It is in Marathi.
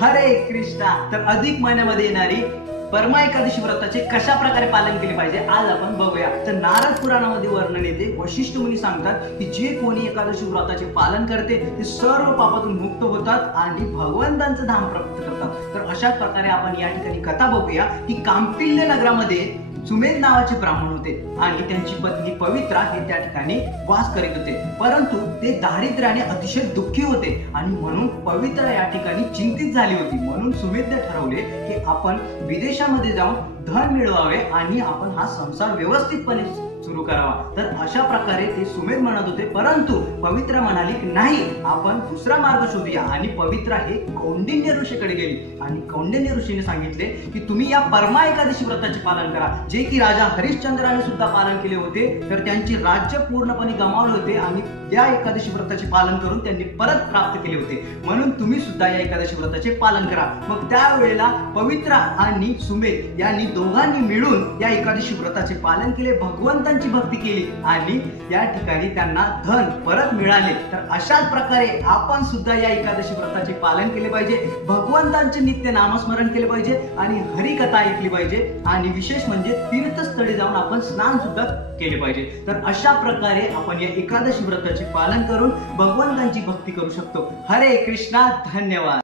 हरे कृष्णा. तर अधिक महिन्यामध्ये येणारी परमा एकादशी व्रताचे कशा प्रकारे पालन केले पाहिजे आज आपण बघूया. तर नारद पुराणामध्ये वर्णन येते, वशिष्ठ मुनी सांगतात की जे कोणी एकादशी व्रताचे पालन करते ते सर्व पापातून मुक्त होतात आणि भगवंतांचं धाम प्राप्त करतात. तर अशाच प्रकारे आपण या ठिकाणी कथा बघूया की कांपिल्य नगरामध्ये सुमेध नावाचे ब्राह्मण होते आणि त्यांची पत्नी पवित्रा हे त्या ठिकाणी वास करीत होते. परंतु ते दारिद्र्याने अतिशय दुःखी होते आणि म्हणून पवित्रा या ठिकाणी चिंतित झाली होती. म्हणून सुमेधने ठरवले की आपण विदेशामध्ये जाऊन धन मिळवावे आणि आपण हा संसार व्यवस्थितपणे सुरू करावा. तर अशा प्रकारे ते सुमेध म्हणत होते. परंतु पवित्रा म्हणाली की नाही, आपण दुसरा मार्ग शोधूया. आणि पवित्रा हे कौंडिन्य ऋषीकडे गेली आणि कौंडिन्य ऋषीने सांगितले की तुम्ही या परमा एकादशी व्रताचे पालन करा, जे की राजा हरिश्चंद्राने सुद्धा पालन केले होते. तर त्यांचे राज्य पूर्णपणे गमावले होते आणि या एकादशी व्रताचे पालन करून त्यांनी परत प्राप्त केले होते. म्हणून तुम्ही सुद्धा या एकादशी व्रताचे पालन करा. मग त्यावेळेला पवित्रा आणि सुमेध यांनी दोघांनी मिळून या एकादशी व्रताचे पालन केले, भगवंतांची भक्ती केली आणि या ठिकाणी त्यांना धन परत मिळाले. तर अशाच प्रकारे आपण सुद्धा या एकादशी व्रताचे पालन केले पाहिजे, भगवंतांचे नित्य नामस्मरण केले पाहिजे आणि हरिकथा ऐकली पाहिजे आणि विशेष म्हणजे तीर्थस्थळी जाऊन आपण स्नान सुद्धा केले पाहिजे. तर अशा प्रकारे आपण या एकादशी व्रताचे पालन करून भगवंतांची भक्ती करू शकतो. हरे कृष्णा. धन्यवाद.